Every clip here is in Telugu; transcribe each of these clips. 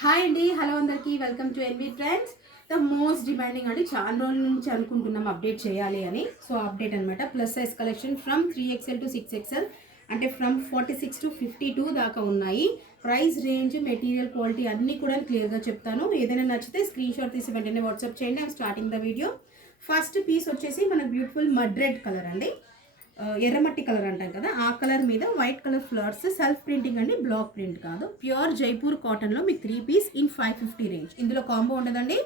హాయ్ అండి, హలో అందరికీ, welcome to NV trends. The most demanding అండి, చాలా రోజుల నుంచి అనుకుంటున్నాం అప్డేట్ చేయాలి అని. సో అప్డేట్ అనమాట. Plus size collection from 3XL to 6XL, అంటే ఫ్రమ్ 46 టు 52 దాకా ఉన్నాయి. ప్రైస్ రేంజ్, మెటీరియల్ క్వాలిటీ అన్నీ కూడా క్లియర్గా చెప్తాను. ఏదైనా నచ్చితే స్క్రీన్ షాట్ తీసి వెంటనే వాట్సాప్ చేయండి. I'm starting the video. First piece వచ్చేసి మనకు బ్యూటిఫుల్ మడ్ రెడ్ కలర్ అండి, ఎర్రమట్టి కలర్ అంటాం కదా, ఆ కలర్ మీద white colour flowers, self printing అండి, బ్లాక్ ప్రింట్ కాదు. ప్యూర్ జైపూర్ కాటన్లో మీకు 3 పీస్ ఇన్ 550 రేంజ్. ఇందులో కాంబో ఉండదండి,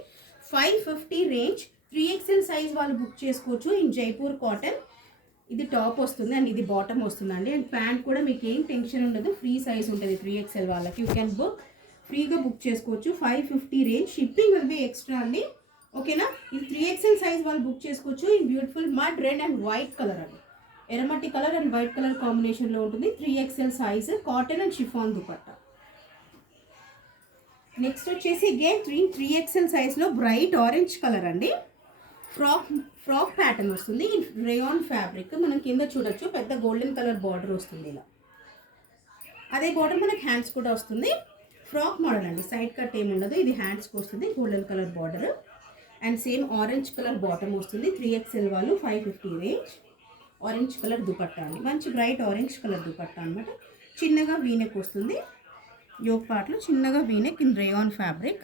550 రేంజ్. 3XL సైజ్ వాళ్ళు బుక్ చేసుకోవచ్చు ఇన్ జైపూర్ కాటన్. ఇది టాప్ వస్తుంది అండ్ ఇది బాటమ్ వస్తుందండి. అండ్ ప్యాంట్ కూడా మీకు ఏం టెన్షన్ ఉండదు, ఫ్రీ సైజ్ ఉంటుంది 3XL వాళ్ళకి. యూ క్యాన్ బుక్, ఫ్రీగా బుక్ చేసుకోవచ్చు. 550 range. Shipping will be extra అండి, ఓకేనా. ఇది 3XL సైజ్ వాళ్ళు బుక్ చేసుకోవచ్చు in beautiful mud red and white colour అండి. ఎర్రమట్టి కలర్ అండ్ వైట్ కలర్ కాంబినేషన్లో ఉంటుంది. 3XL size, cotton and chiffon dupatta. Next వచ్చేసి అగైన్ 3XL సైజ్లో బ్రైట్ ఆరెంజ్ కలర్ అండి. ఫ్రాక్ ప్యాటర్న్ వస్తుంది, రేయాన్ ఫ్యాబ్రిక్. మనం కింద చూడొచ్చు, పెద్ద గోల్డెన్ కలర్ బార్డర్ వస్తుంది ఇలా. అదే బార్డర్ మనకి హ్యాండ్స్ కూడా వస్తుంది. ఫ్రాక్ మోడల్ అండి, సైడ్ కట్ ఏమి ఉండదు. ఇది హ్యాండ్స్కి వస్తుంది golden colour border and same orange colour bottom వస్తుంది. 3XL వాళ్ళు 550 రేంజ్. ఆరెంజ్ కలర్ దుపట్టా అండి, మంచి బ్రైట్ ఆరెంజ్ కలర్ దుపట్టా అనమాట. చిన్నగా వీనెక్ వస్తుంది, యోక్ పార్ట్లో చిన్నగా V neck in rayon fabric.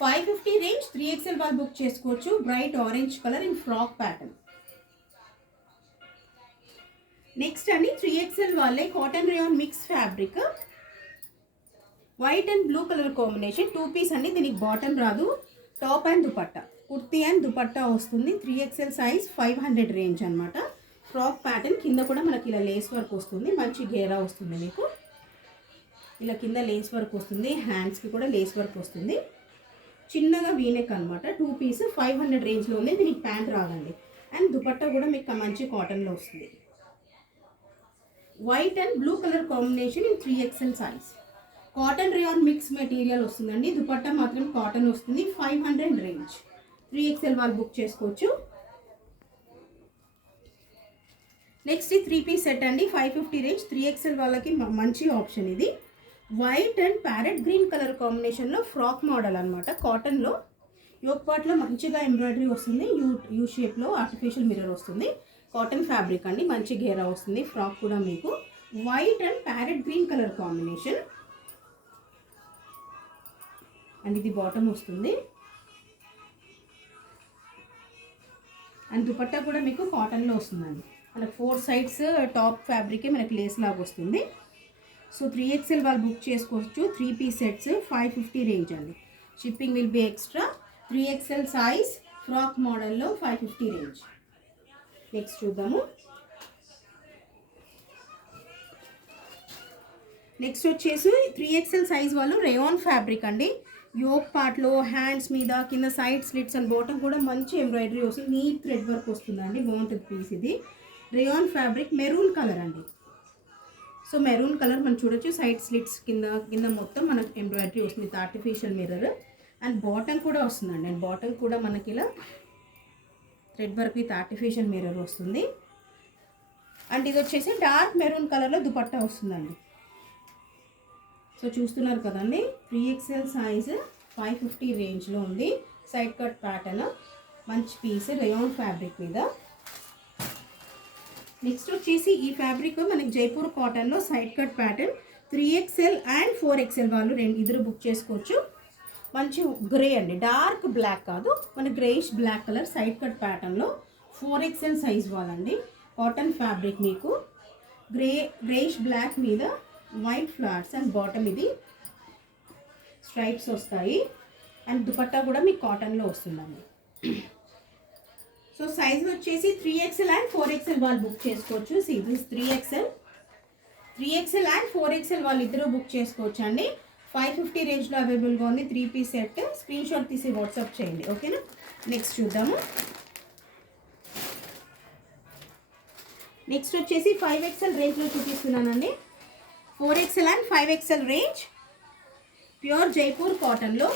550 range. 3XL వాళ్ళు బుక్ చేసుకోవచ్చు. Bright orange colour in frock pattern. Next అండి 3XL వాళ్ళే cotton rayon mix fabric, white and blue colour combination. 2 piece అండి, దీనికి బాటమ్ రాదు. Top and dupatta, kurti and dupatta వస్తుంది. 3XL సైజ్, 500 రేంజ్ అనమాట. ఫ్రాక్ ప్యాటర్న్ కింద కూడా మనకి ఇలా లేస్ వర్క్ వస్తుంది, మంచి గేరా వస్తుంది మీకు. ఇలా కింద లేస్ వర్క్ వస్తుంది, హ్యాండ్స్కి కూడా లేస్ వర్క్ వస్తుంది. చిన్నగా వీనెక్ అనమాట. 2 పీస్ 500 రేంజ్లో ఉంది. దీనికి ప్యాంట్ రాదండి. అండ్ దుపట్టా కూడా మీకు మంచి కాటన్లో వస్తుంది. White and blue colour combination in 3XL size. Cotton rayon mix material వస్తుందండి. దుపట్టా మాత్రం కాటన్ వస్తుంది. 500 రేంజ్. 3XL వాళ్ళు బుక్ చేసుకోవచ్చు. నెక్స్ట్ ఈ 3 పీస్ సెట్ అండి, 550 రేంజ్. 3XL వాళ్ళకి మంచి ఆప్షన్ ఇది. White and parrot green colour కాంబినేషన్లో ఫ్రాక్ మోడల్ అనమాట. కాటన్లో యోక్ పార్ట్లో మంచిగా ఎంబ్రాయిడరీ వస్తుంది. యూ షేప్లో ఆర్టిఫిషియల్ మిర్రర్ వస్తుంది. కాటన్ ఫ్యాబ్రిక్ అండి, మంచి గేరా వస్తుంది. ఫ్రాక్ కూడా మీకు white and parrot green colour combination. And ఇది బాటమ్ వస్తుంది. అండ్ దుపట్టా కూడా మీకు కాటన్లో వస్తుందండి. మనకు 4 సైడ్స్ టాప్ ఫ్యాబ్రికే మనకి లేస్ లాగా వస్తుంది. సో 3XL వాళ్ళు బుక్ చేసుకోవచ్చు. 3 పీస్ సెట్స్ 550 రేంజ్ అండి. Shipping will be extra. 3XL size, frock మోడల్లో 550 రేంజ్. నెక్స్ట్ చూద్దాము. నెక్స్ట్ వచ్చేసి 3XL సైజ్ వాళ్ళు రేయాన్ ఫ్యాబ్రిక్ అండి. యోక్ పార్ట్లో హ్యాండ్స్ మీద కింద సైడ్ స్లిట్స్ అండ్ బాటమ్ కూడా మంచి ఎంబ్రాయిడరీ వస్తుంది. నీట్ థ్రెడ్ వర్క్ వస్తుందండి, బాగుంటుంది పీస్. ఇది రేయాన్ ఫ్యాబ్రిక్, మెరూన్ కలర్ అండి. సో మెరూన్ కలర్ మనం చూడొచ్చు. సైడ్ స్లిట్స్ కింద మొత్తం మనకు ఎంబ్రాయిడరీ వస్తుంది, ఆర్టిఫిషియల్ మిర్రర్. అండ్ బాటమ్ కూడా వస్తుందండి. అండ్ బాటమ్ కూడా మనకి ఇలా thread work with artificial mirror వస్తుంది. అండ్ ఇది వచ్చేసి డార్క్ మెరూన్ కలర్లో దుపట్టా వస్తుందండి. సో చూస్తున్నారు కదండి, 3XL సైజ్ 550 రేంజ్లో ఉంది. సైడ్ కట్ ప్యాటర్న్, మంచి పీస్ రేయాన్ ఫ్యాబ్రిక్ మీద. నెక్స్ట్ వచ్చేసి ఈ ఫ్యాబ్రిక్ మనకి జైపూర్ కాటన్లో side cut pattern. 3XL and 4XL వాళ్ళు ఇద్దరు బుక్ చేసుకోవచ్చు. మంచి గ్రే అండి, డార్క్ బ్లాక్ కాదు, మన greyish black colour side cut ప్యాటర్న్లో 4XL సైజ్ వాళ్ళండి. కాటన్ ఫ్యాబ్రిక్ మీకు గ్రేయిష్ బ్లాక్ మీద వైట్ ఫ్లవర్స్ అండ్ బాటమ్ ఇది స్ట్రైప్స్ వస్తాయి. అండ్ దుపట్టా కూడా మీకు కాటన్లో వస్తుందండి. సో సైజ్ వచ్చేసి 3XL అండ్ 4XL వాళ్ళు బుక్ చేసుకోవచ్చు. ఇది 3XL అండ్ 4XL వాళ్ళు ఇద్దరు బుక్ చేసుకోవచ్చు అండి. 550 రేంజ్లో అవైలబుల్గా ఉంది. 3 పీస్ సెట్. స్క్రీన్ షాట్ తీసి వాట్సాప్ చేయండి, ఓకేనా. నెక్స్ట్ చూద్దాము. నెక్స్ట్ వచ్చేసి 5XL రేంజ్లో చూపిస్తున్నానండి. 4XL and 5XL range. Pure Jaipur కాటన్లో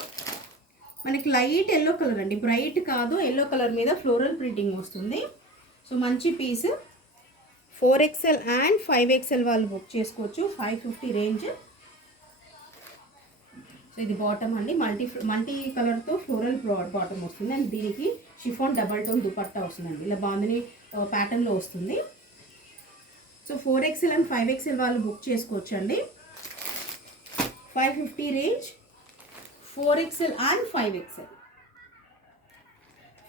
మనకి లైట్ ఎల్లో కలర్ అండి, బ్రైట్ కాదు, ఎల్లో కలర్ మీద ఫ్లోరల్ ప్రింటింగ్ వస్తుంది. సో మంచి పీస్. 4XL అండ్ 5XL వాళ్ళు బుక్ చేసుకోవచ్చు. 550 రేంజ్. సో ఇది బాటమ్ అండి, మల్టీ కలర్తో ఫ్లోరల్ బాటమ్ వస్తుంది. అండ్ దీనికి షిఫాన్ డబల్ టోన్ దుపట్టా వస్తుందండి. ఇలా బాగుందని ప్యాటర్న్లో వస్తుంది. సో 4XL అండ్ 5XL వాళ్ళు బుక్ చేసుకోవచ్చు అండి. 550 range, 4XL and 5XL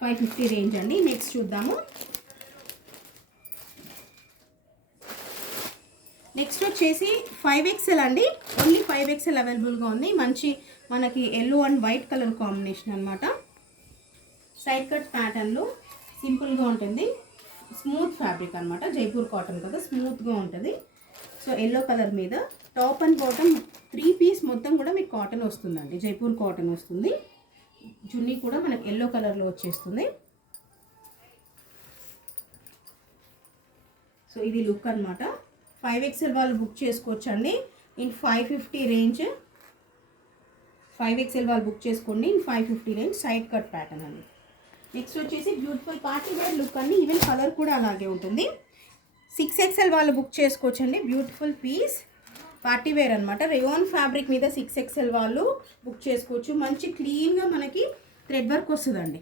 550 range అండి. నెక్స్ట్ చూద్దాము. నెక్స్ట్ వచ్చేసి 5XL అండి. ఓన్లీ 5XL అవైలబుల్గా ఉంది. మంచి మనకి yellow and white colour combination అనమాట. సైడ్ కట్ ప్యాటర్న్లో సింపుల్గా ఉంటుంది. స్మూత్ ఫ్యాబ్రిక్ అనమాట, జైపూర్ కాటన్ కదా, స్మూత్గా ఉంటుంది. సో ఎల్లో కలర్ మీద టాప్ అండ్ బాటమ్ 3 పీస్ మొత్తం కూడా మీకు కాటన్ వస్తుందండి, జైపూర్ కాటన్ వస్తుంది. చున్నీ కూడా మనకి ఎల్లో కలర్లో వచ్చేస్తుంది. సో ఇది లుక్ అనమాట. 5XL వాళ్ళు బుక్ చేసుకోవచ్చు అండి ఇన్ 550 రేంజ్. 5XL వాళ్ళు బుక్ చేసుకోండి in 550 range. Side cut pattern అండి. నెక్స్ట్ వచ్చేసి బ్యూటిఫుల్ పార్టీ వేర్ లుక్ అండి. ఈవెన్ కలర్ కూడా అలాగే ఉంటుంది. 6XL వాళ్ళు బుక్ చేసుకోవచ్చు అండి. బ్యూటిఫుల్ పీస్ పార్టీ వేర్ అనమాట. రేయాన్ ఫ్యాబ్రిక్ మీద 6XL వాళ్ళు బుక్ చేసుకోవచ్చు. మంచి క్లీన్గా మనకి థ్రెడ్ వర్క్ వస్తుందండి.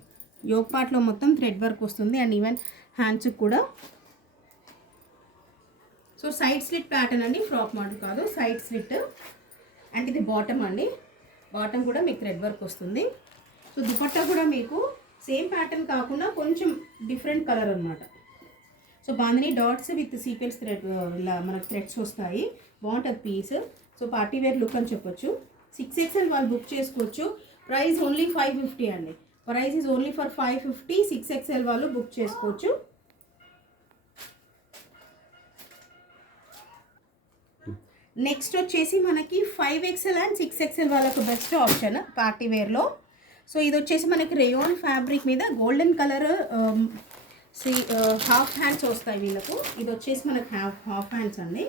యోక్ పార్ట్లో మొత్తం థ్రెడ్ వర్క్ వస్తుంది. అండ్ ఈవెన్ హ్యాండ్స్కి కూడా. సో సైడ్ స్లిట్ ప్యాటర్న్ అండి, ఫ్రాక్ మోడల్ కాదు, సైడ్ స్లిట్. అండ్ ఇది బాటమ్ అండి. బాటమ్ కూడా మీకు థ్రెడ్ వర్క్ వస్తుంది. సో దుపట్టా కూడా మీకు సేమ్ ప్యాటర్న్ కాకుండా కొంచెం డిఫరెంట్ కలర్ అనమాట. So bandhani dots with sequence thread, ఇలా మనకు థ్రెడ్స్ వస్తాయి. బాగుంటుంది piece. So party wear look అని చెప్పొచ్చు. 6XL వాళ్ళు బుక్ చేసుకోవచ్చు. ప్రైస్ ఓన్లీ 550 అండి. Price is only for 550. 6XL వాళ్ళు బుక్ చేసుకోవచ్చు. నెక్స్ట్ వచ్చేసి మనకి 5XL అండ్ 6XL వాళ్ళకు బెస్ట్ ఆప్షన్ పార్టీ వేర్లో. సో ఇది వచ్చేసి మనకి రేయాన్ ఫ్యాబ్రిక్ మీద గోల్డెన్ కలర్ హాఫ్ హ్యాండ్స్ వస్తాయి వీళ్ళకు. ఇది వచ్చేసి మనకి హాఫ్ హ్యాండ్స్ అండి.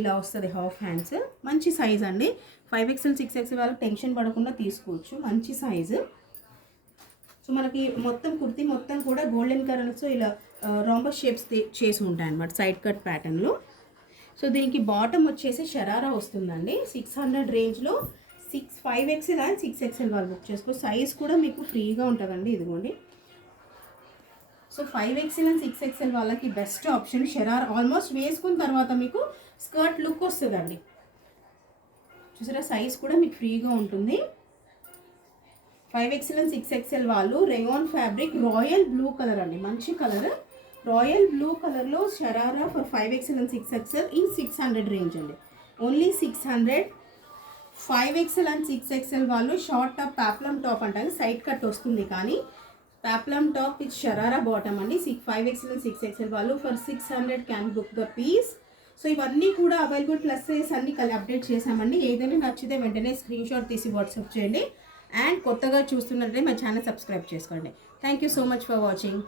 ఇలా వస్తుంది హాఫ్ హ్యాండ్స్. మంచి సైజ్ అండి. 5XL 6XL వాళ్ళకి టెన్షన్ పడకుండా తీసుకోవచ్చు. మంచి సైజు. సో మనకి మొత్తం కుర్తీ మొత్తం కూడా గోల్డెన్ కలర్స్ ఇలా రాంబస్ షేప్స్ చేసి ఉంటాయి అన్నమాట, సైడ్ కట్ ప్యాటర్న్లో. సో దీనికి బాటమ్ వచ్చేసి షరారా వస్తుందండి. 600 రేంజ్లో 5XL అండ్ 6XL వాళ్ళు బుక్ చేసుకో. సైజ్ కూడా మీకు ఫ్రీగా ఉంటుందండి. ఇదిగోండి. సో 5XL అండ్ 6XL వాళ్ళకి బెస్ట్ ఆప్షన్ షరారా. ఆల్మోస్ట్ వేసుకున్న తర్వాత మీకు స్కర్ట్ లుక్ వస్తుందండి. చూసారా, సైజ్ కూడా మీకు ఫ్రీగా ఉంటుంది. 5XL అండ్ 6XL వాళ్ళు rayon fabric royal blue colour అండి, మంచి కలర్. రాయల్ బ్లూ కలర్లో sharara for 5XL and 6XL in 600 range అండి. ఓన్లీ 600. 5XL అండ్ 6XL వాళ్ళు షార్ట్ టాప్ ప్యాప్లమ్ టాప్ అంటారు, సైడ్ కట్ వస్తుంది. కానీ peplum top with sharara bottom అండి. 5XL అండ్ 6XL వాళ్ళు for 600 can book the piece. So ఇవన్నీ కూడా అవైలబుల్ ప్లస్ సైజ్ అన్ని అప్డేట్ చేసామండి. ఏదైనా నచ్చితే వెంటనే స్క్రీన్ షాట్ తీసి వాట్సాప్ చేయండి. అండ్ కొత్తగా చూస్తున్నట్లయితే మా ఛానల్ సబ్స్క్రైబ్ చేసుకోండి. Thank you so much for watching.